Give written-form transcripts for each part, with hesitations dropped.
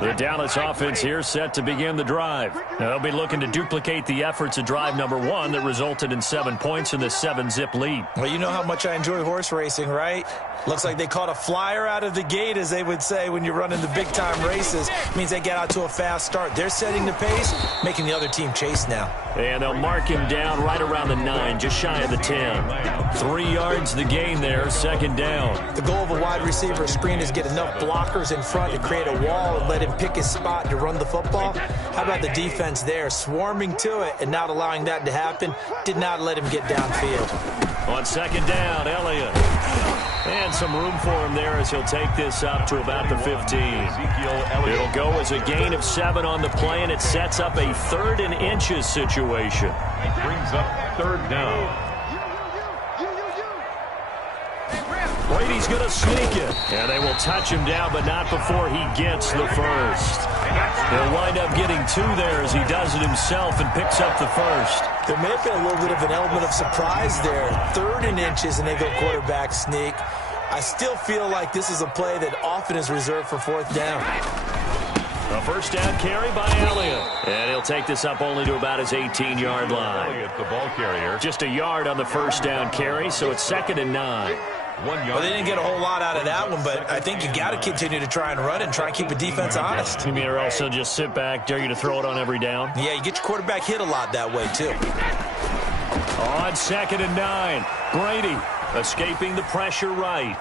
The Dallas offense here set to begin the drive. Now, they'll be looking to duplicate the efforts of drive number 1 that resulted in 7 points in this 7-zip lead. Well, you know how much I enjoy horse racing, right? Looks like they caught a flyer out of the gate, as they would say when you're running the big-time races. Means they get out to a fast start. They're setting the pace, making the other team chase now. And they'll mark him down right around the 9, just shy of the 10. 3 yards the gain there, second down. The goal of a wide receiver screen is get enough blockers in front to create a wall and let him pick his spot to run the football. How about the defense there, swarming to it and not allowing that to happen? Did not let him get downfield. On second down, Elliott. And some room for him there as he'll take this up to about the 15. It'll go as a gain of 7 on the play, and it sets up a 3rd and inches situation. Brings up 3rd down. Brady's going to sneak it. And they will touch him down, but not before he gets the first. He'll wind up getting 2 there as he does it himself and picks up the first. There may have been a little bit of an element of surprise there. 3rd and inches, and they go quarterback sneak. I still feel like this is a play that often is reserved for 4th down. A first down carry by Elliott. And he'll take this up only to about his 18-yard line. Elliott, the ball carrier. Just a yard on the first down carry, so it's 2nd and 9. 1 yard. Well, they didn't get a whole lot out of that one, but I think you got to continue to try and run and try and keep the defense honest. You mean or also just sit back, dare you to throw it on every down? Yeah, you get your quarterback hit a lot that way, too. On 2nd and 9, Brady escaping the pressure right.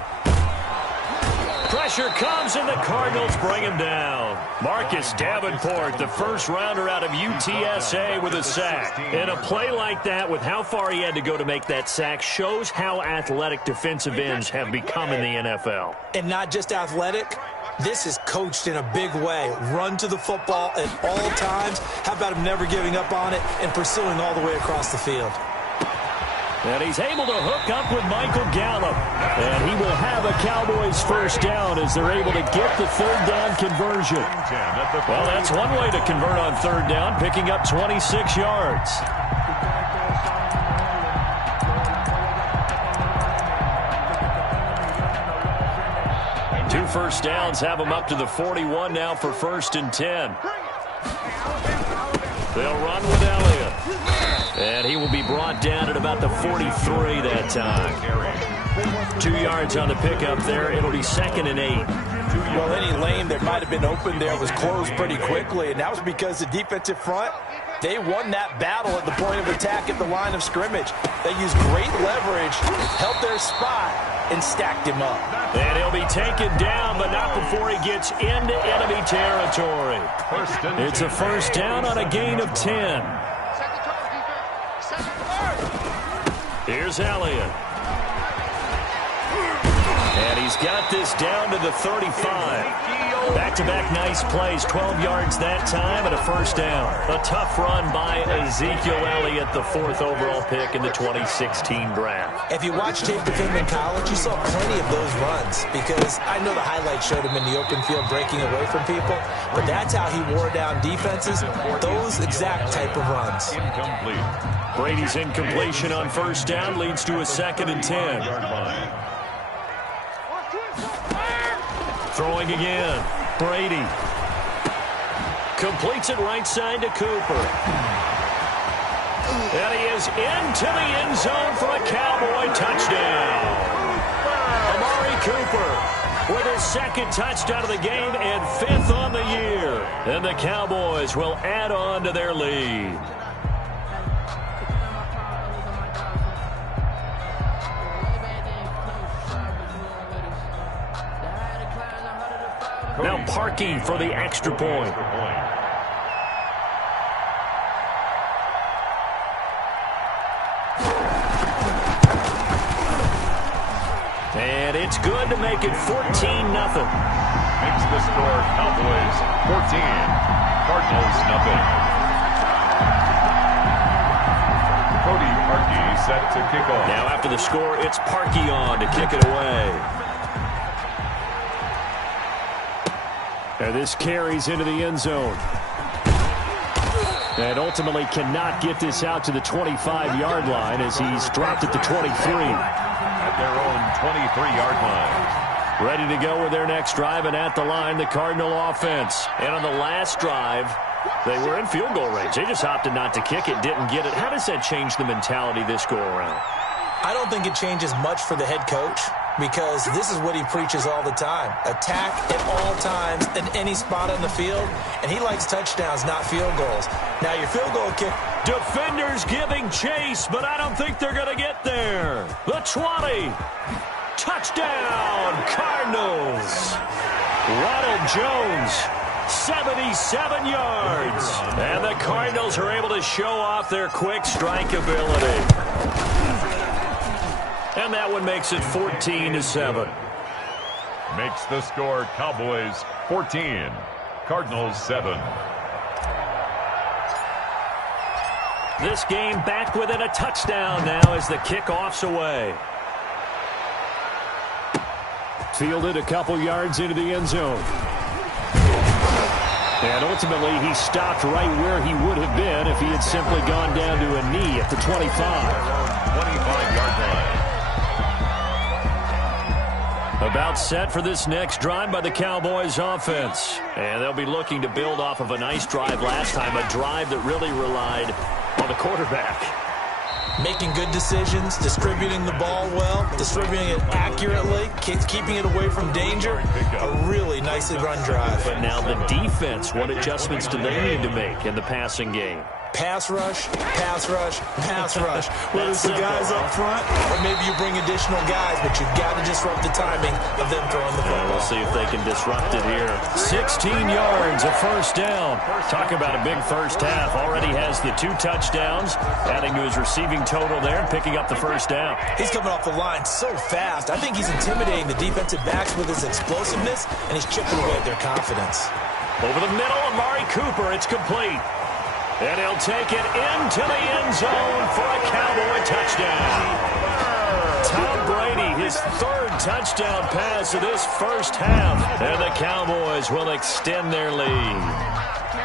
Pressure comes, and the Cardinals bring him down. Marcus Davenport, the first rounder out of UTSA, with a sack. And a play like that, with how far he had to go to make that sack, shows how athletic defensive ends have become in the NFL. And not just athletic. This is coached in a big way. Run to the football at all times. How about him never giving up on it and pursuing all the way across the field? And he's able to hook up with Michael Gallup. And he will have a Cowboys first down as they're able to get the 3rd down conversion. Well, that's one way to convert on 3rd down, picking up 26 yards. Two first downs have them up to the 41 now for 1st and 10. They'll run with Elliott. And he will be brought down at about the 43 that time. 2 yards on the pickup there. It'll be 2nd and 8. Well, any lane that might have been open there was closed pretty quickly, and that was because the defensive front, they won that battle at the point of attack at the line of scrimmage. They used great leverage, held their spot, and stacked him up. And he'll be taken down, but not before he gets into enemy territory. It's a first down on a gain of 10. Here's Elliott. And he's got this down to the 35. Back-to-back nice plays, 12 yards that time and a first down. A tough run by Ezekiel Elliott, the 4th overall pick in the 2016 draft. If you watch tape of him in college, you saw plenty of those runs because I know the highlights showed him in the open field breaking away from people, but that's how he wore down defenses, those exact type of runs. Incomplete. Brady's incompletion on first down leads to a 2nd and 10. Throwing again. Brady completes it right side to Cooper. And he is into the end zone for a Cowboy touchdown. Amari Cooper with his 2nd touchdown of the game and 5th on the year. And the Cowboys will add on to their lead. Now Parkey for the extra point. And it's good to make it 14-0. Makes the score Cowboys 14, Cardinals nothing. Cody Parkey set to kick off. Now after the score, it's Parkey on to kick it away. And this carries into the end zone. And ultimately cannot get this out to the 25-yard line as he's dropped at the 23. At their own 23-yard line. Ready to go with their next drive, and at the line, the Cardinal offense. And on the last drive, they were in field goal range. They just opted not to kick it, didn't get it. How does that change the mentality this go-around? I don't think it changes much for the head coach, because this is what he preaches all the time. Attack at all times in any spot on the field, and he likes touchdowns, not field goals. Now, your field goal kick... Defenders giving chase, but I don't think they're going to get there. The 20. Touchdown, Cardinals. Ronald Jones, 77 yards. And the Cardinals are able to show off their quick strike ability. And that one makes it 14-7. Makes the score Cowboys 14, Cardinals 7. This game back within a touchdown now as the kickoff's away. Fielded a couple yards into the end zone. And ultimately, he stopped right where he would have been if he had simply gone down to a knee at the 25. 25-yard line. About set for this next drive by the Cowboys offense. And they'll be looking to build off of a nice drive last time, a drive that really relied on the quarterback. Making good decisions, distributing the ball well, distributing it accurately, keeping it away from danger. A really nicely run drive. But now the defense, what adjustments do they need to make in the passing game? Pass rush, pass rush, pass rush. Whether it's the guys up front or maybe you bring additional guys, but you've got to disrupt the timing of them throwing the football. We'll see if they can disrupt it here. 16 yards, a first down. Talk about a big first half. Already has the 2 touchdowns, adding to his receiving total there and picking up the first down. He's coming off the line so fast. I think he's intimidating the defensive backs with his explosiveness, and he's chipping away at their confidence. Over the middle, Amari Cooper. It's complete. And he'll take it into the end zone for a Cowboy touchdown. Tom Brady, his 3rd touchdown pass of this first half. And the Cowboys will extend their lead.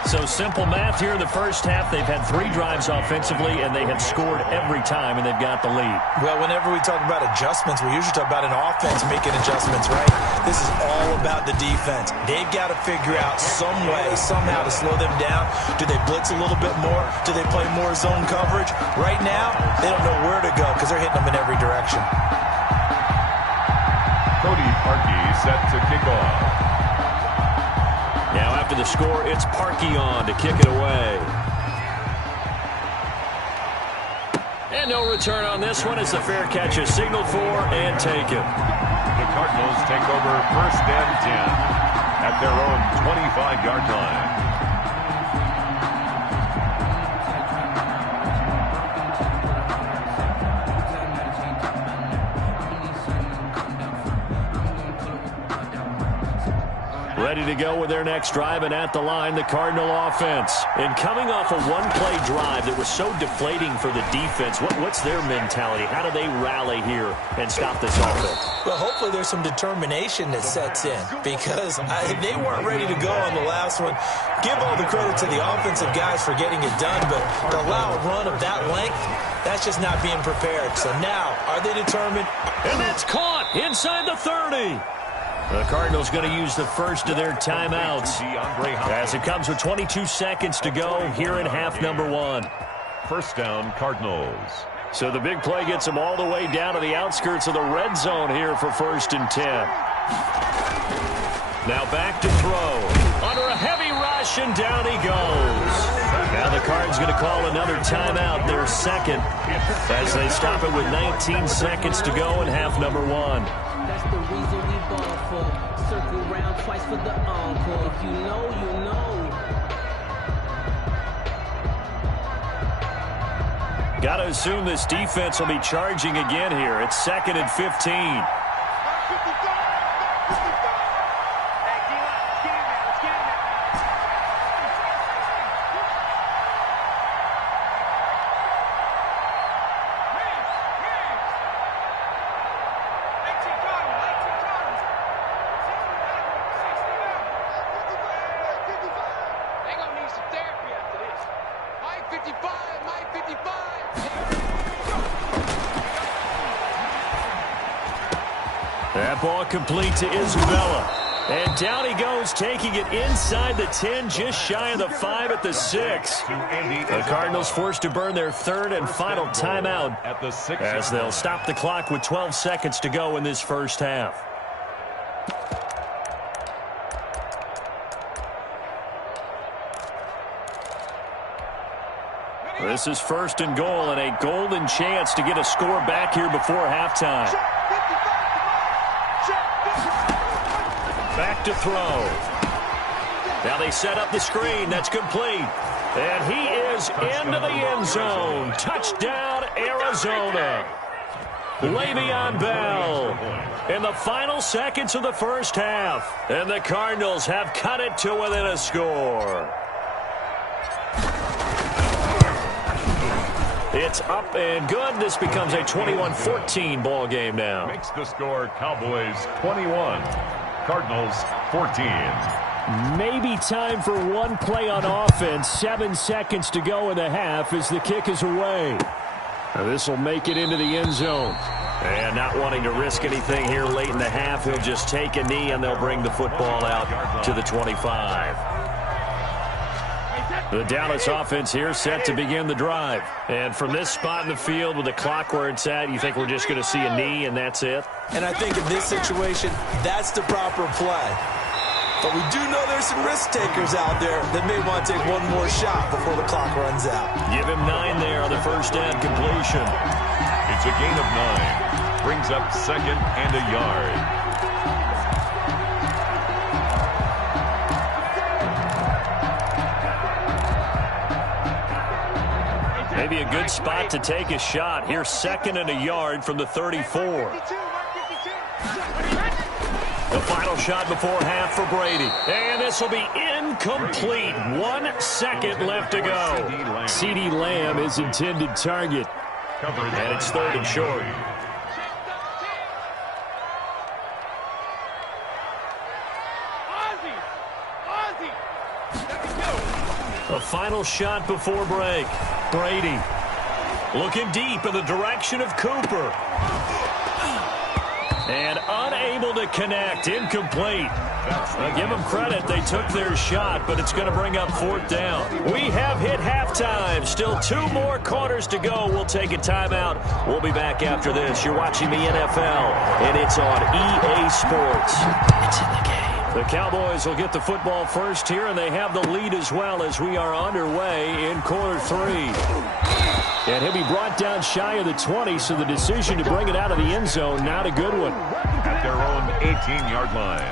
So simple math here in the first half. They've had 3 drives offensively, and they have scored every time, and they've got the lead. Well, whenever we talk about adjustments, we usually talk about an offense making adjustments, right? This is all about the defense. They've got to figure out some way, somehow to slow them down. Do they blitz a little bit more? Do they play more zone coverage? Right now, they don't know where to go because they're hitting them in every direction. Cody Parkey set to kick off. Now after the score, it's Parkey on to kick it away. And no return on this one as the fair catch is signaled for and taken. The Cardinals take over 1st and 10 at their own 25-yard line. Ready to go with their next drive, and at the line, the Cardinal offense. And coming off a one-play drive that was so deflating for the defense, what's their mentality? How do they rally here and stop this offense? Well, hopefully there's some determination that sets in because they weren't ready to go on the last one. Give all the credit to the offensive guys for getting it done, but to allow a run of that length, that's just not being prepared. So now, are they determined? And that's caught inside the 30. The Cardinals going to use the first of their timeouts as it comes with 22 seconds to go here in half number 1. First down, Cardinals. So the big play gets them all the way down to the outskirts of the red zone here for 1st and 10. Now back to throw. Under a heavy rush, and down he goes. Now the Cards going to call another timeout, their second, as they stop it with 19 seconds to go in half number 1. That's the reason we ball for. Circle round twice for the encore. If you know, you know. Got to assume this defense will be charging again here. It's 2nd and 15. That ball complete to Isabella. And down he goes, taking it inside the 10, just shy of the 5 at the 6. The Cardinals forced to burn their third and final timeout as they'll stop the clock with 12 seconds to go in this first half. This is first and goal and a golden chance to get a score back here before halftime. Back to throw. Now they set up the screen. That's complete. And he is into the end zone. Touchdown, Arizona. Le'Veon Bell in the final seconds of the first half. And the Cardinals have cut it to within a score. It's up and good. This becomes a 21-14 ball game now. Makes the score Cowboys 21. Cardinals 14. Maybe time for one play on offense. 7 seconds to go in the half as the kick is away. This will make it into the end zone. And not wanting to risk anything here late in the half, he'll just take a knee and they'll bring the football out to the 25. The Dallas offense here set to begin the drive. And from this spot in the field with the clock where it's at, you think we're just going to see a knee and that's it? And I think in this situation, that's the proper play. But we do know there's some risk takers out there that may want to take one more shot before the clock runs out. Give him 9 there on the first down completion. It's a gain of 9. Brings up second and a yard. Maybe a good spot to take a shot. Here's second and a yard from the 34. The final shot before half for Brady. And this will be incomplete. 1 second left to go. CeeDee Lamb is intended target. And it's third and short. The final shot before break. Brady looking deep in the direction of Cooper. And unable to connect. Incomplete. Give them credit. They took their shot, but it's going to bring up 4th down. We have hit halftime. Still 2 more quarters to go. We'll take a timeout. We'll be back after this. You're watching the NFL, and it's on EA Sports. It's in the game. The Cowboys will get the football first here, and they have the lead as well as we are underway in quarter 3. And he'll be brought down shy of the 20, so the decision to bring it out of the end zone, not a good one. At their own 18-yard line.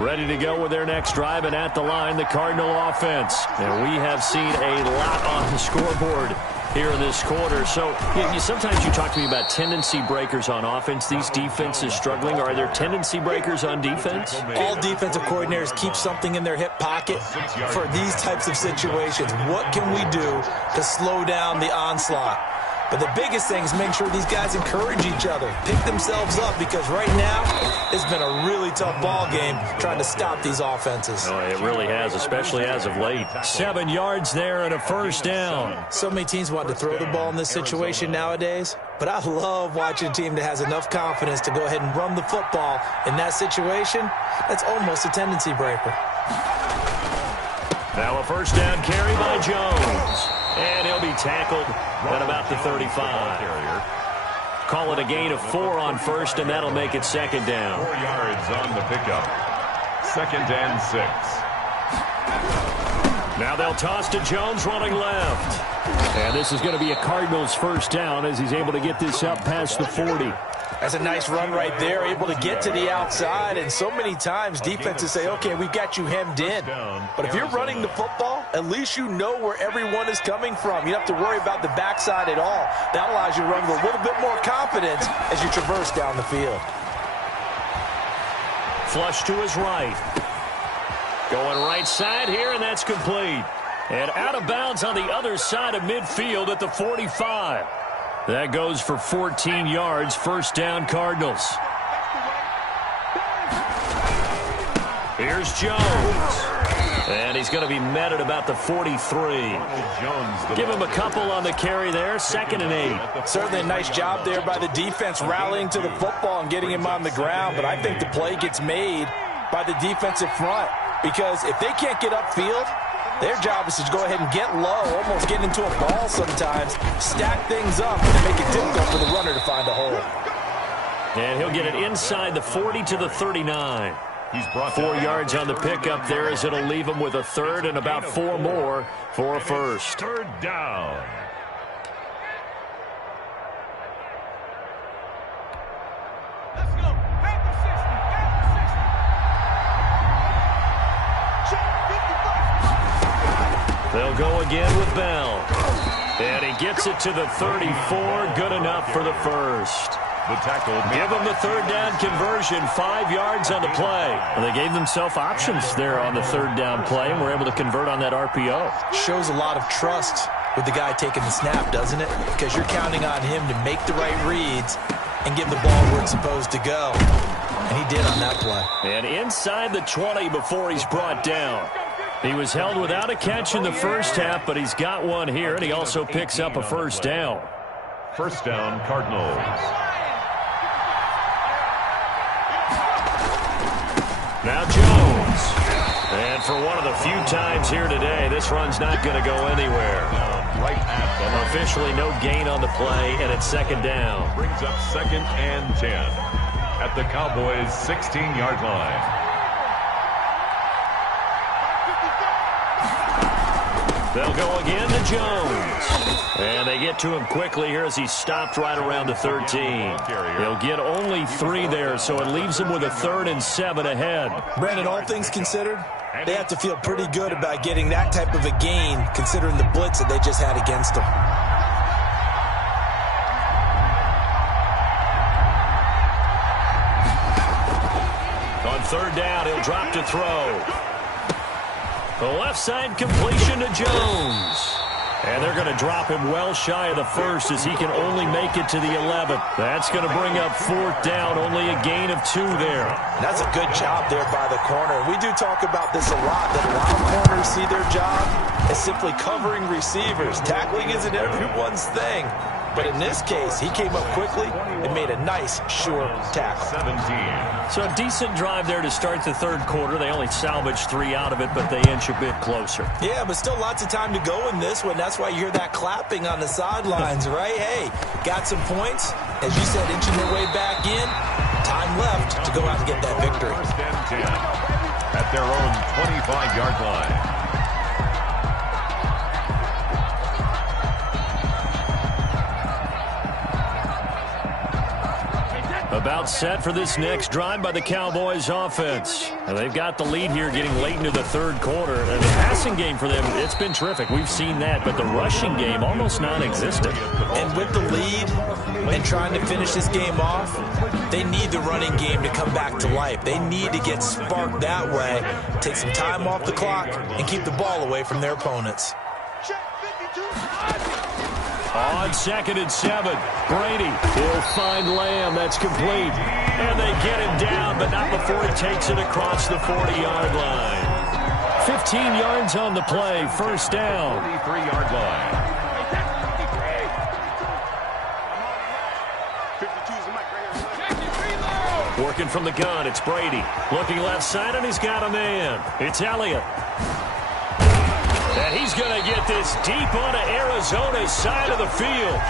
Ready to go with their next drive, and at the line, the Cardinal offense. And we have seen a lot on the scoreboard here in this quarter. So sometimes you talk to me about tendency breakers on offense. These defenses struggling. Are there tendency breakers on defense? All defensive coordinators keep something in their hip pocket for these types of situations. What can we do to slow down the onslaught? But the biggest thing is make sure these guys encourage each other, pick themselves up, because right now it's been a really tough ball game trying to stop these offenses. Oh, it really has, especially as of late. 7 yards there and a first down. So many teams want to throw the ball in this situation nowadays, but I love watching a team that has enough confidence to go ahead and run the football in that situation. That's almost a tendency breaker. Now a first down carry by Jones. And he'll be tackled at about the 35. Call it a gain of 4 on first, and that'll make it second down. 4 yards on the pickup. Second and 6. Now they'll toss to Jones running left. And this is going to be a Cardinals first down as he's able to get this up past the 40. That's a nice run right there, able to get to the outside. And so many times defenses say, okay, we've got you hemmed in. But if you're running the football, at least you know where everyone is coming from. You don't have to worry about the backside at all. That allows you to run with a little bit more confidence as you traverse down the field. Flush to his right. Going right side here, and that's complete. And out of bounds on the other side of midfield at the 45. That goes for 14 yards. First down, Cardinals. Here's Jones. And he's going to be met at about the 43. Give him a couple on the carry there, 2nd and 8. Certainly a nice job there by the defense rallying to the football and getting him on the ground, but I think the play gets made by the defensive front because if they can't get upfield, their job is to go ahead and get low, almost get into a ball sometimes, stack things up, and make it difficult for the runner to find a hole. And he'll get it inside the 40 to the 39. He's brought 4 yards on the pickup there as it'll leave him with a 3rd and about 4 more for a 1st. 3rd down. Let's go. At the 60. They'll go again with Bell. And he gets it to the 34. Good enough for the 1st. The tackle. Give them the 3rd down conversion, 5 yards on the play. Well, they gave themselves options there on the 3rd down play and were able to convert on that RPO. Shows a lot of trust with the guy taking the snap, doesn't it? Because you're counting on him to make the right reads and give the ball where it's supposed to go. And he did on that play. And inside the 20 before he's brought down. He was held without a catch in the first half, but he's got one here, and he also picks up a 1st down. 1st down, Cardinals. Now Jones. And for one of the few times here today, this run's not going to go anywhere. Right at the Officially no gain on the play, and it's 2nd down. Brings up 2nd and 10 at the Cowboys' 16-yard line. They'll go again to Jones. And they get to him quickly here as he stopped right around the 13. He'll get only 3 there, so it leaves him with a 3rd and 7 ahead. Brandon, all things considered, they have to feel pretty good about getting that type of a gain, considering the blitz that they just had against them. On 3rd down, he'll drop to throw. The left side completion to Jones. And they're going to drop him well shy of the 1st as he can only make it to the 11th. That's going to bring up 4th down, only a gain of 2 there. That's a good job there by the corner. We do talk about this a lot, that a lot of corners see their job as simply covering receivers. Tackling isn't everyone's thing. But in this case, he came up quickly and made a nice, sure tackle. 17. So a decent drive there to start the 3rd quarter. They only salvaged 3 out of it, but they inch a bit closer. Yeah, but still lots of time to go in this one. That's why you hear that clapping on the sidelines, right? Hey, got some points. As you said, inching their way back in. Time left to go out and get that victory. 1st and 10 at their own 25-yard line. About set for this next drive by the Cowboys offense. And they've got the lead here getting late into the 3rd quarter. And the passing game for them, it's been terrific. We've seen that, but the rushing game almost non-existent. And with the lead and trying to finish this game off, they need the running game to come back to life. They need to get sparked that way, take some time off the clock, and keep the ball away from their opponents. On 2nd and 7, Brady will find Lamb. That's complete. And they get him down, but not before he takes it across the 40-yard line. 15 yards on the play, 1st down. 43-yard line. Working from the gun, it's Brady. Looking left side, and he's got a man. It's Elliott. And he's going to get this deep onto Arizona's side of the field.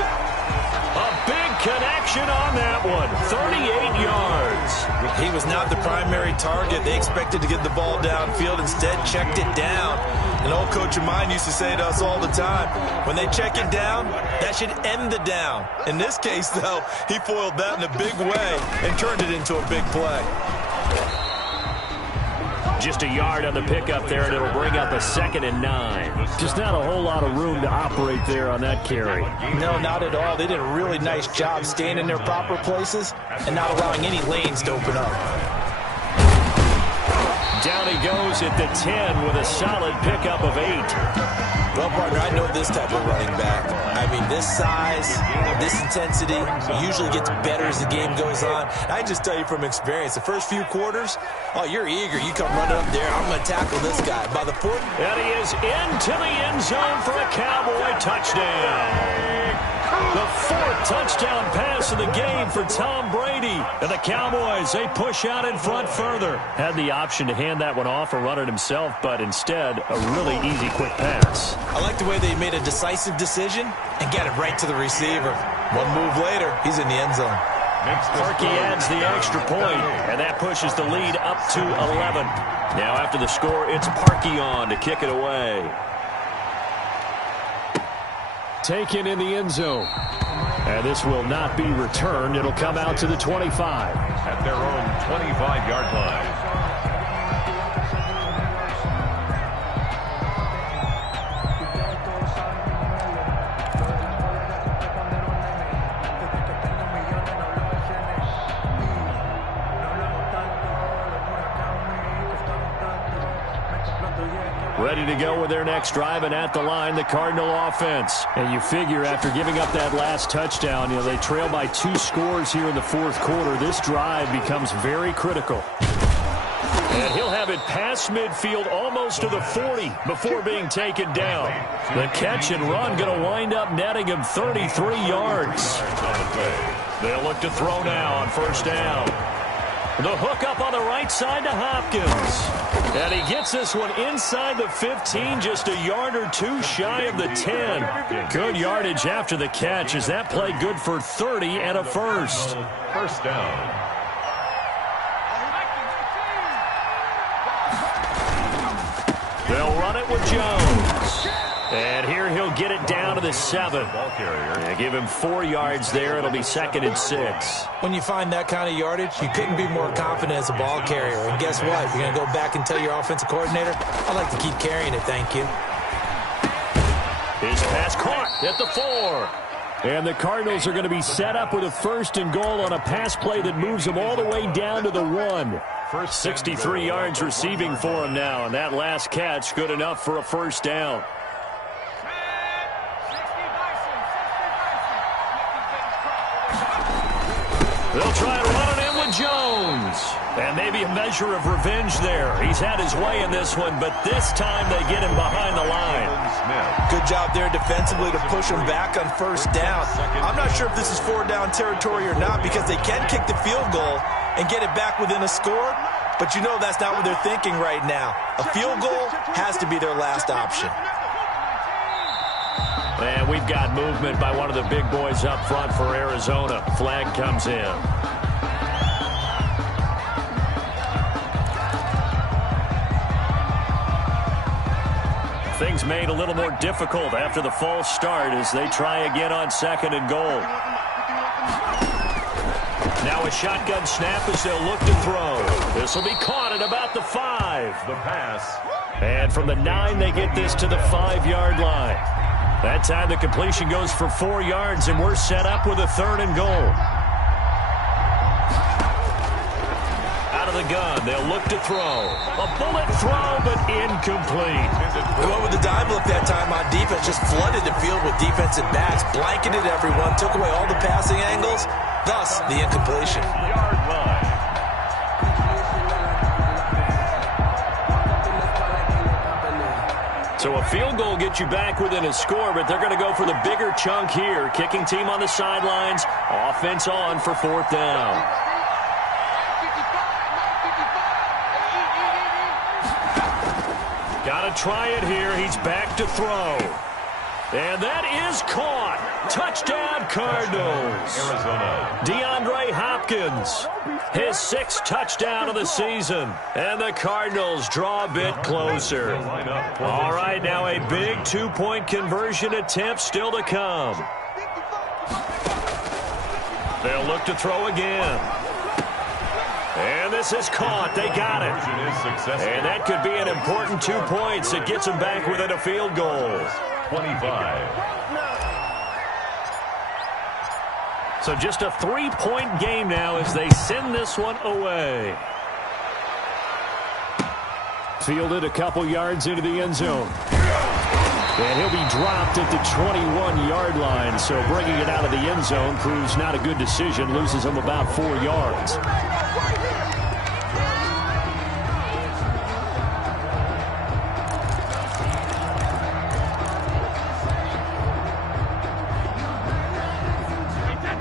A big connection on that one. 38 yards. He was not the primary target. They expected to get the ball downfield. Instead, checked it down. An old coach of mine used to say to us all the time, when they check it down, that should end the down. In this case, though, he foiled that in a big way and turned it into a big play. Just a yard on the pickup there, and it'll bring up a 2nd and 9. Just not a whole lot of room to operate there on that carry. No, not at all. They did a really nice job staying in their proper places and not allowing any lanes to open up. Down he goes at the 10 with a solid pickup of 8. Well, partner, I know this type of running back. I mean, this size, this intensity usually gets better as the game goes on. I just tell you from experience, the first few quarters, oh, you're eager. You come running up there, I'm going to tackle this guy. By the fourth, and he is into the end zone for a Cowboy touchdown. The fourth touchdown pass of the game for Tom Brady. And the Cowboys, they push out in front further. Had the option to hand that one off or run it himself, but instead, a really easy, quick pass. I like the way they made a decisive decision and get it right to the receiver. One move later, he's in the end zone. Parkey adds the extra point, and that pushes the lead up to 11. Now after the score, it's Parkey on to kick it away. Taken in the end zone. And this will not be returned. It'll come out to the 25. At their own 25-yard line. Ready to go with their next drive, and at the line, the Cardinal offense. And you figure after giving up that last touchdown, they trail by 2 scores here in the fourth quarter. This drive becomes very critical. And he'll have it past midfield almost to the 40 before being taken down. The catch and run going to wind up netting him 33 yards. They'll look to throw now on first down. The hook up on the right side to Hopkins. And he gets this one inside the 15, just a yard or 2 shy of the 10. Good yardage after the catch as that play good for 30 and a first. First down. They'll run it with Jones. And here he'll get it down to the 7. Ball carrier. Yeah, give him 4 yards there. It'll be 2nd and 6. When you find that kind of yardage, you couldn't be more confident as a ball carrier. And guess what? You're going to go back and tell your offensive coordinator, I'd like to keep carrying it, thank you. His pass caught at the 4. And the Cardinals are going to be set up with a 1st and goal on a pass play that moves them all the way down to the 1. 63 yards receiving for him now, and that last catch good enough for a first down. They'll try to run it in with Jones. And maybe a measure of revenge there. He's had his way in this one, but this time they get him behind the line. Good job there defensively to push him back on first down. I'm not sure if this is 4-down territory or not because they can kick the field goal and get it back within a score, but you know that's not what they're thinking right now. A field goal has to be their last option. And we've got movement by one of the big boys up front for Arizona. Flag comes in. Things made a little more difficult after the false start as they try again on 2nd and goal. Now a shotgun snap as they'll look to throw. This will be caught at about the 5. The pass. And from the 9, they get this to the 5-yard line. That time the completion goes for 4 yards, and we're set up with a 3rd and goal. Out of the gun, they'll look to throw. A bullet throw, but incomplete. They went with the dime look that time on defense, just flooded the field with defensive backs, blanketed everyone, took away all the passing angles, thus the incompletion. Yard line. So a field goal gets you back within a score, but they're going to go for the bigger chunk here. Kicking team on the sidelines. Offense on for 4th down. Got to try it here. He's back to throw. And that is caught. Touchdown, Cardinals. Arizona. DeAndre Hopkins, his 6th touchdown of the season. And the Cardinals draw a bit closer. All right, now a big 2-point conversion attempt still to come. They'll look to throw again. And this is caught. They got it. And that could be an important 2 points. It gets them back within a field goal. 25. So just a 3-point game now as they send this one away. Fielded a couple yards into the end zone. And he'll be dropped at the 21-yard line. So bringing it out of the end zone proves not a good decision. Loses him about 4 yards.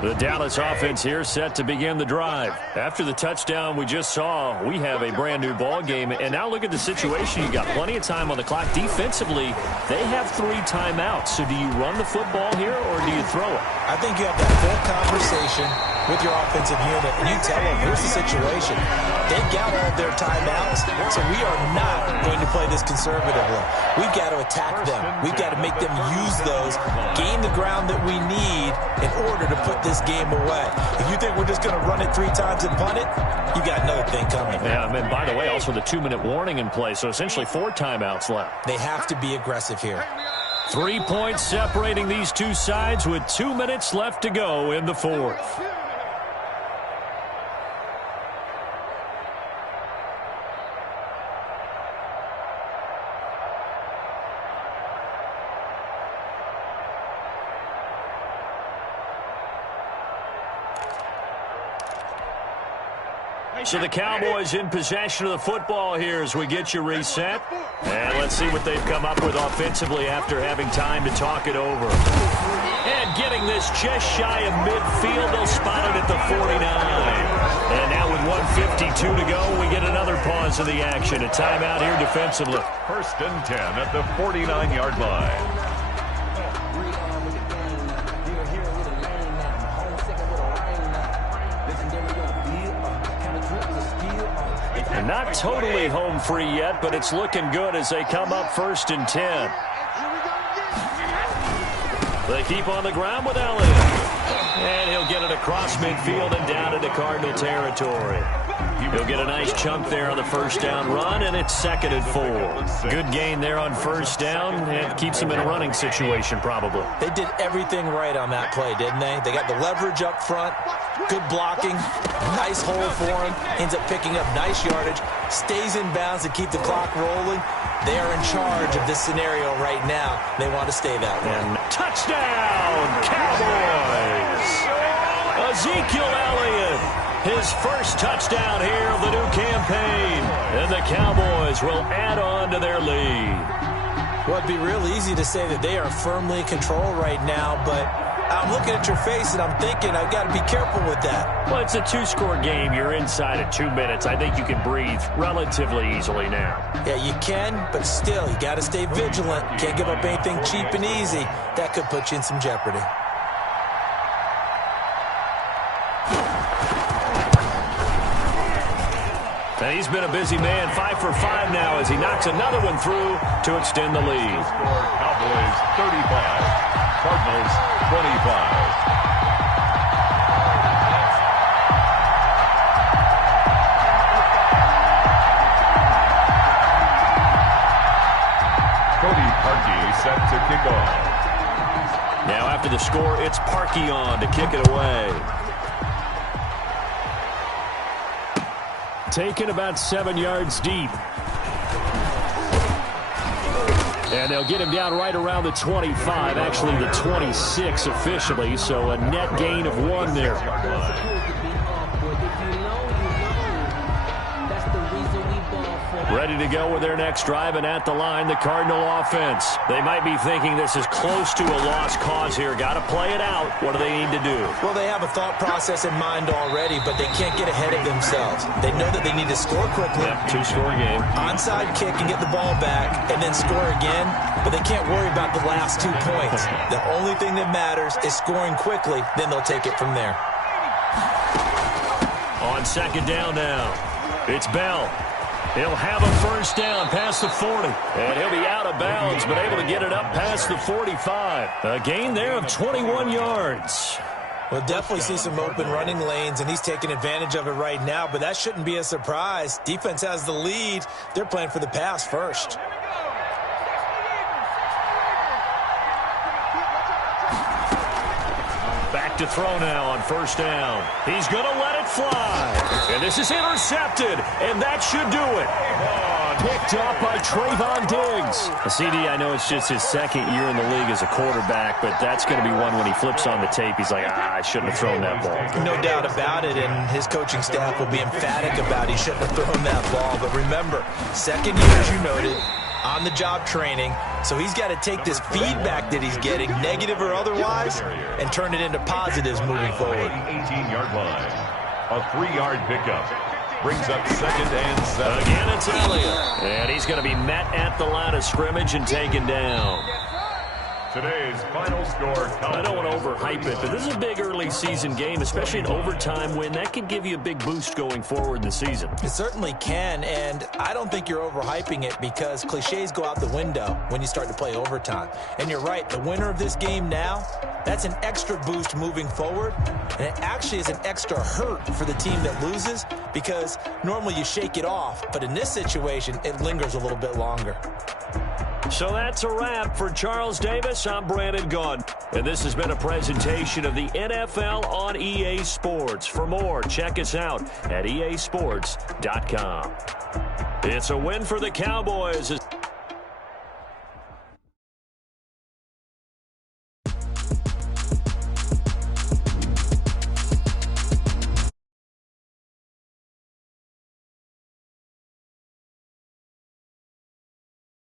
The Dallas offense here set to begin the drive. After the touchdown we just saw, we have a brand new ball game. And now look at the situation. You got plenty of time on the clock. Defensively, they have 3 timeouts. So do you run the football here or do you throw it? I think you have that full conversation with your offensive unit, and you tell them, here's the situation. They got all their timeouts, so we are not going to play this conservatively. We've got to attack them. We've got to make them use those, gain the ground that we need in order to put this game away. If you think we're just going to run it 3 times and punt it, you got another thing coming. Yeah, and by the way, also the 2-minute warning in play, so essentially 4 timeouts left. They have to be aggressive here. 3 points separating these two sides with 2 minutes left to go in the fourth. So the Cowboys in possession of the football here as we get you reset. And let's see what they've come up with offensively after having time to talk it over. And getting this just shy of midfield, they'll spot it at the 49. And now with 1:52 to go, we get another pause of the action. A timeout here defensively. 1st and 10 at the 49-yard line. And not totally home free yet, but it's looking good as they come up 1st and 10. They keep on the ground with Elliott. And he'll get it across midfield and down into Cardinal territory. He'll get a nice chunk there on the 1st down run, and it's 2nd and 4. Good gain there on 1st down, and keeps them in a running situation probably. They did everything right on that play, didn't they? They got the leverage up front, good blocking, nice hole for him, ends up picking up nice yardage, stays in bounds to keep the clock rolling. They are in charge of this scenario right now. They want to stay that way. And touchdown, Cowboys! Ezekiel Elliott, his first touchdown here of the new campaign. And the Cowboys will add on to their lead. Well, it'd be real easy to say that they are firmly in control right now, but I'm looking at your face and I'm thinking I've got to be careful with that. Well, it's a 2-score game. You're inside of 2 minutes. I think you can breathe relatively easily now. Yeah, you can, but still, you got to stay vigilant. Can't give up anything cheap and easy. That could put you in some jeopardy. And he's been a busy man, 5 for 5 now as he knocks another one through to extend the lead. Cowboys 35. Cardinals 25. Cody Parkey set to kick off. Now after the score, it's Parkey on to kick it away. Taken about 7 yards deep. And they'll get him down right around the 25, actually the 26 officially, so a net gain of 1 there. Ready to go with their next drive, and at the line, the Cardinal offense. They might be thinking this is close to a lost cause here. Got to play it out. What do they need to do? Well, they have a thought process in mind already, but they can't get ahead of themselves. They know that they need to score quickly. Yep, 2-score game. Onside kick and get the ball back, and then score again, but they can't worry about the last 2 points. The only thing that matters is scoring quickly, then they'll take it from there. On 2nd down now, it's Bell. He'll have a 1st down past the 40. And he'll be out of bounds, but able to get it up past the 45. A gain there of 21 yards. We'll definitely see some open running lanes, and he's taking advantage of it right now, but that shouldn't be a surprise. Defense has the lead. They're playing for the pass first. Back to throw now on 1st down. He's going to let it fly. And this is intercepted, and that should do it. On picked up by Trayvon Diggs. CD, I know it's just his second year in the league as a quarterback, but that's going to be one when he flips on the tape, he's like, I shouldn't have thrown that ball. No doubt about it, and his coaching staff will be emphatic about he shouldn't have thrown that ball. But remember, second year, as you noted, on-the-job training, so he's got to take this feedback that he's getting, negative or otherwise, and turn it into positives moving forward. 18-yard line. A 3-yard pickup. Brings up 2nd and 7. Again, it's Elliott. And he's going to be met at the line of scrimmage and taken down. Today's final score. I don't want to overhype it, but this is a big early season game, especially an overtime win. That can give you a big boost going forward in the season. It certainly can, and I don't think you're overhyping it because cliches go out the window when you start to play overtime. And you're right, the winner of this game now, that's an extra boost moving forward, and it actually is an extra hurt for the team that loses because normally you shake it off, but in this situation, it lingers a little bit longer. So that's a wrap for Charles Davis. I'm Brandon Gunn. And this has been a presentation of the NFL on EA Sports. For more, check us out at easports.com. It's a win for the Cowboys as